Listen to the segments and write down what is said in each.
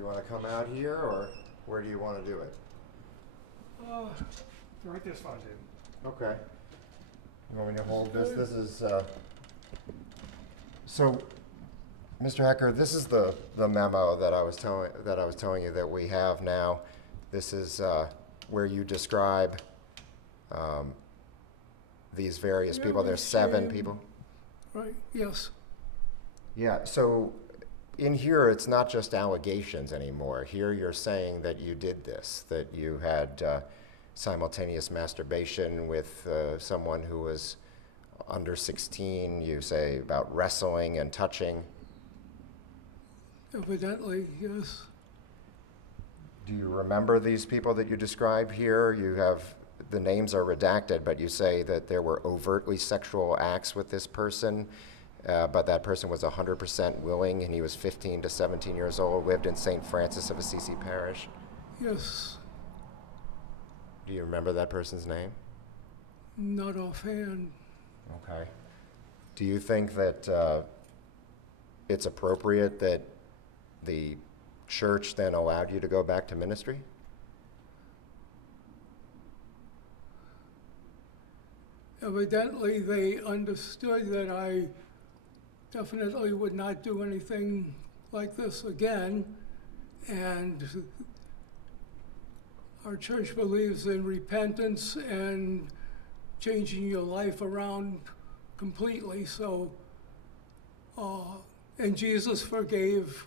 you want to come out here, or where do you want to do it? Right there's fine, David. Okay. You want me to hold this? This is, so, Mr. Hecker, this is the memo that I was telling you that we have now. This is where you describe these various people. There's 7 people. Right, yes. Yeah, so in here, it's not just allegations anymore. Here you're saying that you did this, that you had simultaneous masturbation with someone who was under 16. You say about wrestling and touching. Evidently, yes. Do you remember these people that you describe here? You have, the names are redacted, but you say that there were overtly sexual acts with this person, but that person was 100% willing, and he was 15 to 17 years old, lived in St. Francis of Assisi Parish. Yes. Do you remember that person's name? Not offhand. Okay. Do you think that it's appropriate that the church then allowed you to go back to ministry? Evidently, they understood that I definitely would not do anything like this again, and our church believes in repentance and changing your life around completely. So, and Jesus forgave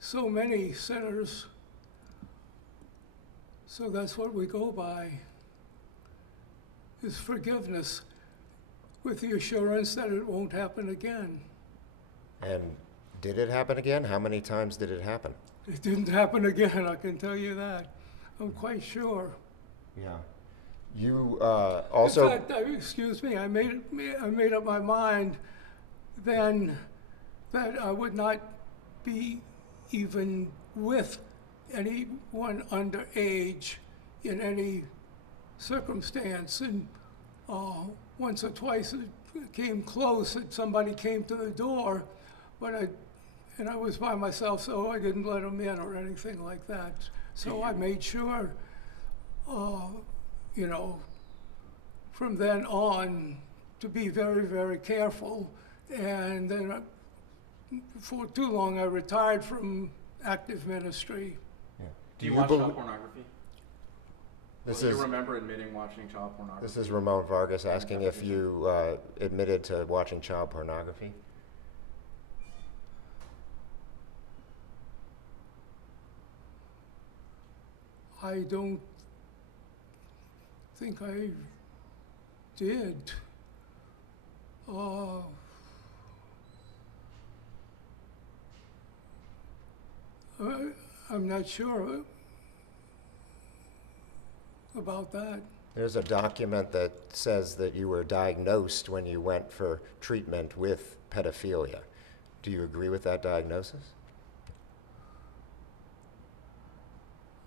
so many sinners. So that's what we go by, is forgiveness, with the assurance that it won't happen again. And did it happen again? How many times did it happen? It didn't happen again, I can tell you that. I'm quite sure. Yeah. You also... In fact, excuse me, I made up my mind then that I would not be even with anyone underage in any circumstance. And once or twice it came close that somebody came to the door, but I was by myself, so I didn't let them in or anything like that. So I made sure, you know, from then on to be very, very careful. And then for too long, I retired from active ministry. Yeah. Do you watch child pornography? This Do is, you remember admitting watching child pornography? this is Ramon Vargas asking if you admitted to watching child pornography. I don't think I did. I'm not sure about that. There's a document that says that you were diagnosed when you went for treatment with pedophilia. Do you agree with that diagnosis?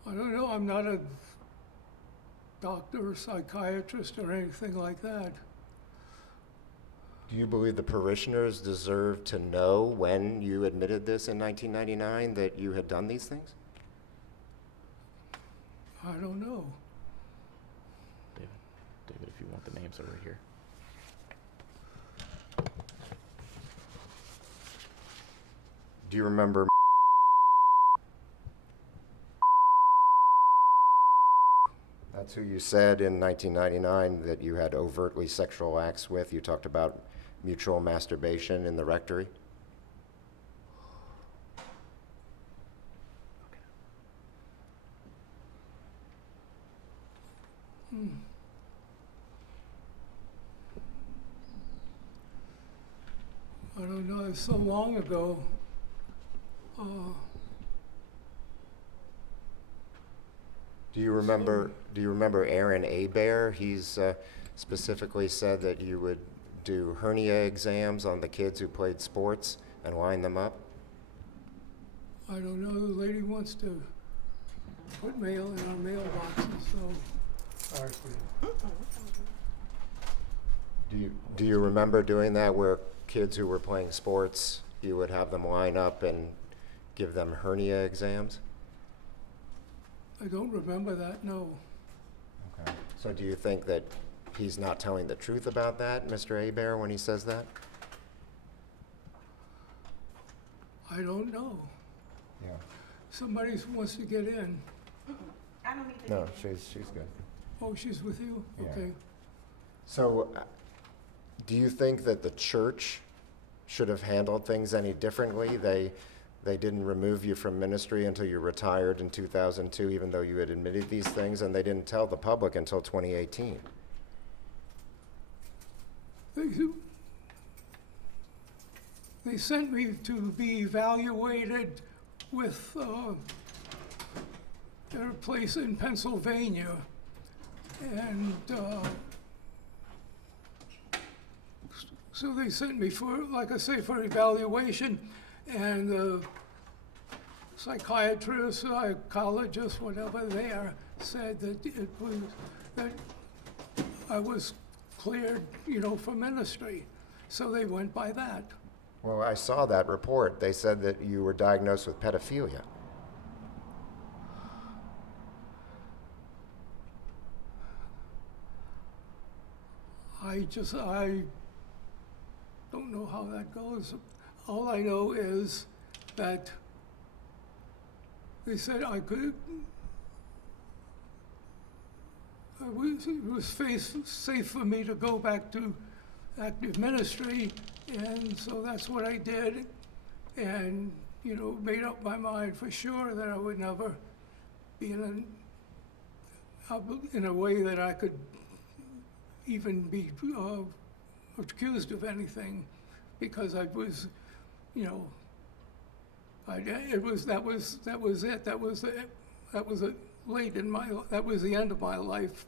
I don't know, I'm not a doctor or psychiatrist or anything like that. Do you believe the parishioners deserve to know when you admitted this in 1999 that you had done these things? I don't know. David, if you want the names over here. Do you remember? That's who you said in 1999 that you had overtly sexual acts with. You talked about mutual masturbation in the rectory. I don't know, it's so long ago. Do you remember Aaron Abair? He's specifically said that you would do hernia exams on the kids who played sports and line them up. I don't know, the lady wants to put mail in our mailboxes, so. Sorry, Steve. Do you remember doing that, where kids who were playing sports, you would have them line up and give them hernia exams? I don't remember that, no. Okay. So do you think that he's not telling the truth about that, Mr. Hebert, when he says that? I don't know. Yeah. Somebody wants to get in. I don't need to. No, she's good. Oh, she's with you? Yeah. Okay. So, do you think that the church should have handled things any differently? They didn't remove you from ministry until you retired in 2002, even though you had admitted these things, and they didn't tell the public until 2018. They sent me to be evaluated with at a place in Pennsylvania. And so they sent me for, like I say, for evaluation. And the psychiatrist, psychologist, whatever there, said that that I was cleared, for ministry. So they went by that. Well, I saw that report. They said that you were diagnosed with pedophilia. I don't know how that goes. All I know is that they said it was safe for me to go back to active ministry, and so that's what I did, and, made up my mind for sure that I would never be in a way that I could even be accused of anything, because I was, that was it. That was the end of my life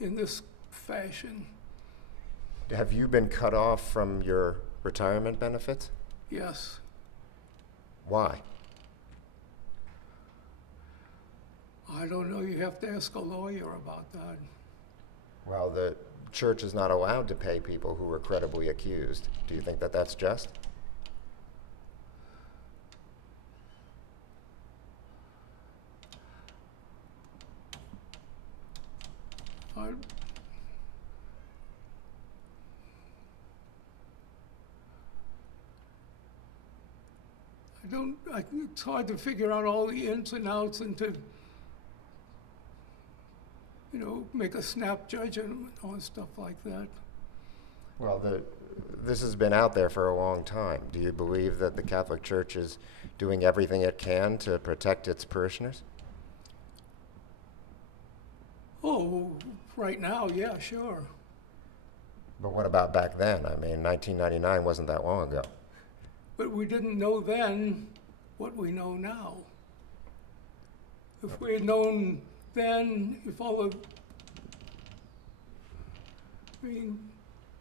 in this fashion. Have you been cut off from your retirement benefits? Yes. Why? I don't know. You have to ask a lawyer about that. Well, the church is not allowed to pay people who are credibly accused. Do you think that that's just? It's hard to figure out all the ins and outs and to, make a snap judgment on stuff like that. Well, this has been out there for a long time. Do you believe that the Catholic Church is doing everything it can to protect its parishioners? Oh, right now, yeah, sure. But what about back then? I mean, 1999 wasn't that long ago. But we didn't know then what we know now. If we had known then,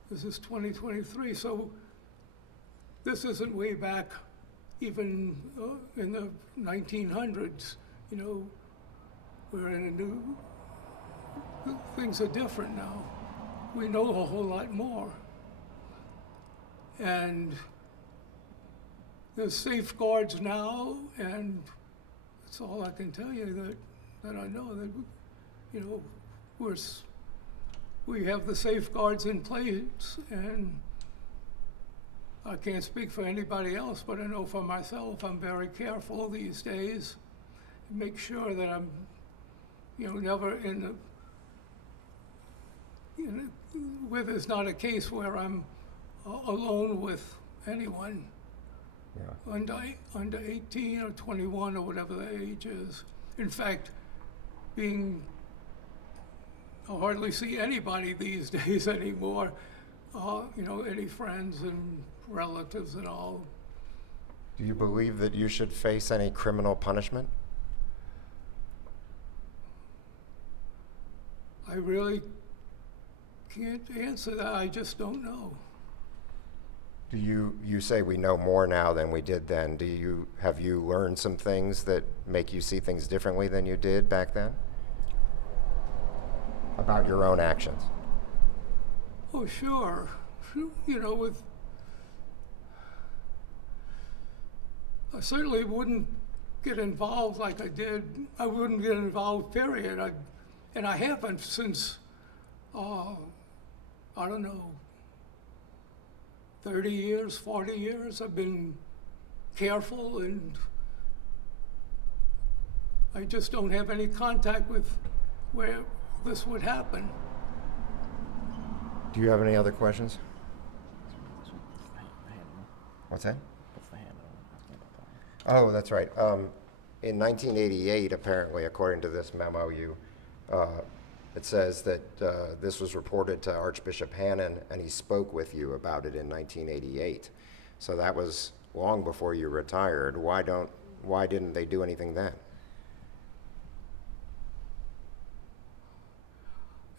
this is 2023, so this isn't way back even in the 1900s, we're in a new, things are different now. We know a whole lot more. And there's safeguards now, and that's all I can tell you, that I know, that, we have the safeguards in place, and I can't speak for anybody else, but I know for myself, I'm very careful these days, make sure that I'm, never where there's not a case where I'm alone with anyone. Yeah. Under 18 or 21 or whatever the age is. In fact, I hardly see anybody these days anymore, any friends and relatives and all. Do you believe that you should face any criminal punishment? I really can't answer that. I just don't know. Do you say we know more now than we did then? Have you learned some things that make you see things differently than you did back then? About your own actions? Oh, sure. I certainly wouldn't get involved like I did. I wouldn't get involved, period. And I haven't since, I don't know, 30 years, 40 years. I've been careful, and I just don't have any contact with where this would happen. Do you have any other questions? The handle. What's that? What's the handle? Ask me about that one. Oh, that's right. In 1988, apparently, according to this memo, it says that this was reported to Archbishop Hannon, and he spoke with you about it in 1988. So that was long before you retired. Why didn't they do anything then?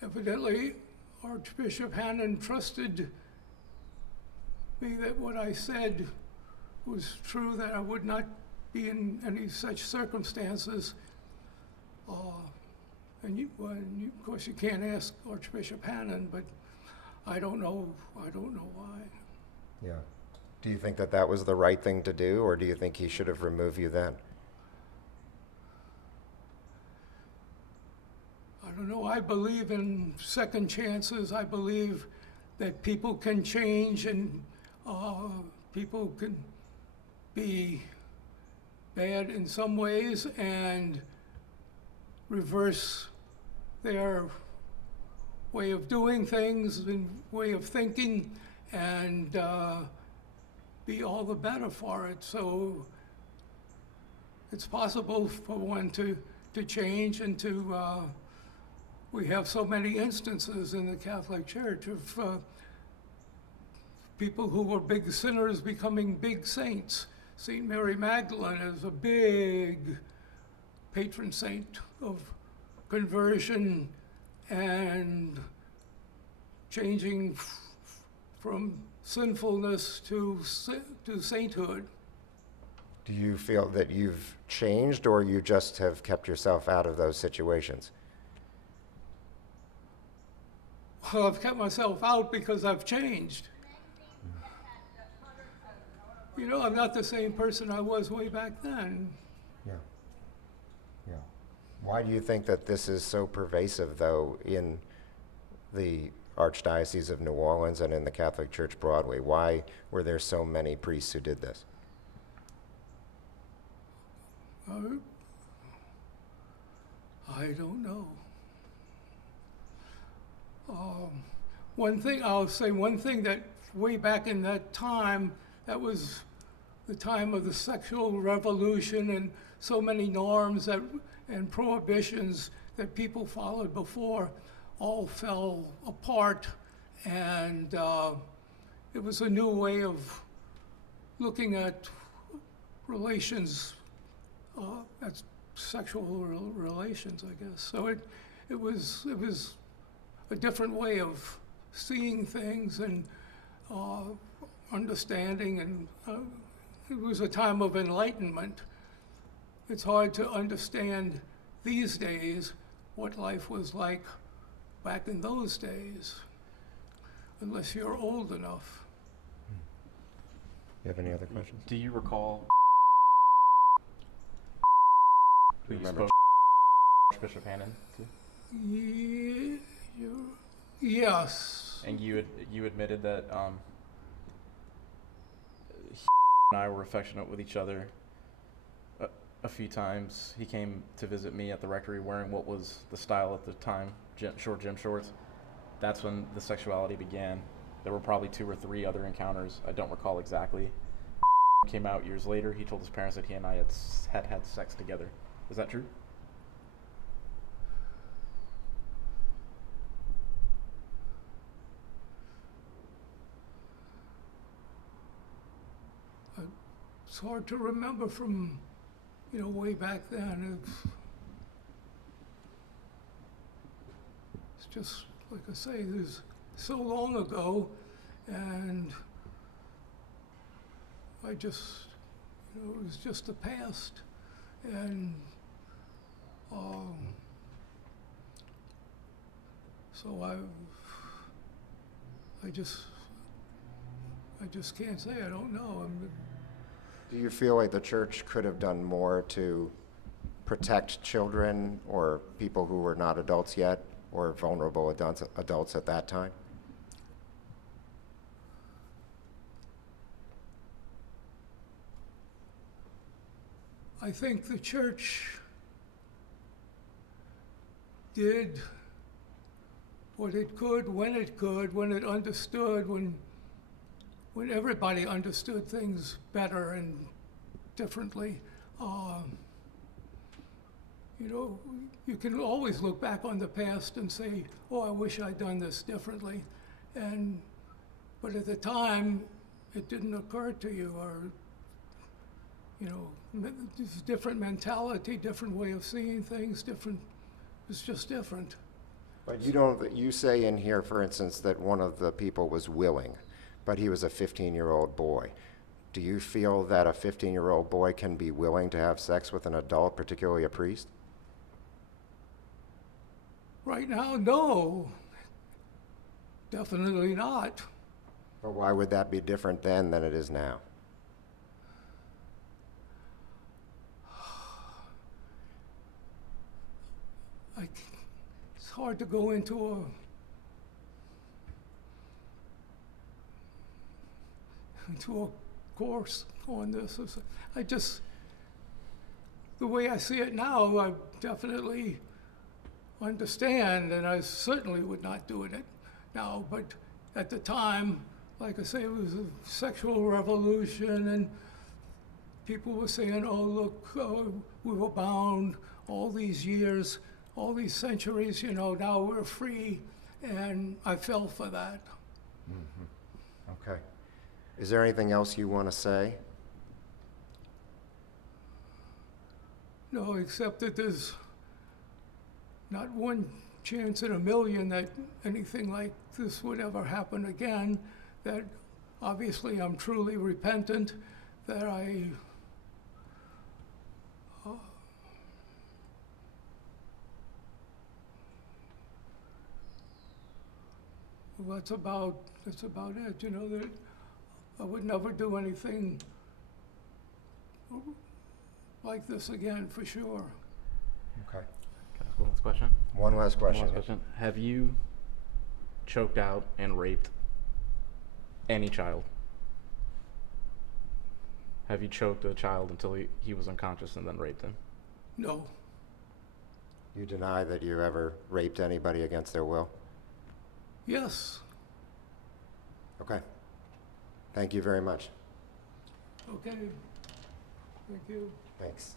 Evidently, Archbishop Hannon trusted me that what I said was true, that I would not be in any such circumstances. Of course, you can't ask Archbishop Hannon, but I don't know why. Yeah. Do you think that that was the right thing to do, or do you think he should have removed you then? I don't know. I believe in second chances. I believe that people can change, and people can be bad in some ways and reverse their way of doing things and way of thinking, and be all the better for it. So it's possible for one to change and to we have so many instances in the Catholic Church of people who were big sinners becoming big saints. St. Mary Magdalene is a big patron saint of conversion and changing from sinfulness to sainthood. Do you feel that you've changed, or you just have kept yourself out of those situations? Well, I've kept myself out because I've changed. You know, I'm not the same person I was way back then. Yeah. Yeah. Why do you think that this is so pervasive, though, in the Archdiocese of New Orleans and in the Catholic Church broadly? Why were there so many priests who did this? I don't know. One thing that way back in that time, that was the time of the sexual revolution, and so many norms and prohibitions that people followed before all fell apart, and it was a new way of looking at relations, at sexual relations, I guess. So it was a different way of seeing things and understanding, and it was a time of enlightenment. It's hard to understand these days what life was like back in those days, unless you're old enough. You have any other questions? Do you recall who you Remember spoke Archbishop Hannon to? Yes. And you admitted that he and I were affectionate with each other a few times. He came to visit me at the rectory wearing what was the style at the time, short gym shorts. That's when the sexuality began. There were probably 2 or 3 other encounters. I don't recall exactly. Came out years later. He told his parents that he and I had sex together. Is that true? It's hard to remember from, way back then. It's just, like I say, it was so long ago, and I just, it was just the past. And so I just can't say. I don't know. Do you feel like the church could have done more to protect children or people who were not adults yet or vulnerable adults at that time? I think the church did what it could, when it understood, when everybody understood things better and differently. You know, you can always look back on the past and say, oh, I wish I'd done this differently. But at the time, it didn't occur to you, or, you know, it's different mentality, different way of seeing things, it's just different. But you say in here, for instance, that one of the people was willing, but he was a 15-year-old boy. Do you feel that a 15-year-old boy can be willing to have sex with an adult, particularly a priest? Right now, no. Definitely not. But why would that be different then than it is now? It's hard to go into a course on this. The way I see it now, I definitely understand, and I certainly would not do it now, but at the time, like I say, it was a sexual revolution, and people were saying, oh, look, we were bound all these years, all these centuries, you know, now we're free, and I fell for that. Mm-hmm. Okay. Is there anything else you want to say? No, except that there's not one chance in a million that anything like this would ever happen again, that obviously I'm truly repentant, that well, that's about it, you know, that I would never do anything like this again, for sure. Okay. Can I ask one last question? One last question. One last question. Have you choked out and raped any child? Have you choked a child until he was unconscious and then raped him? No. You deny that you ever raped anybody against their will? Yes. Okay. Thank you very much. Okay. Thank you. Thanks.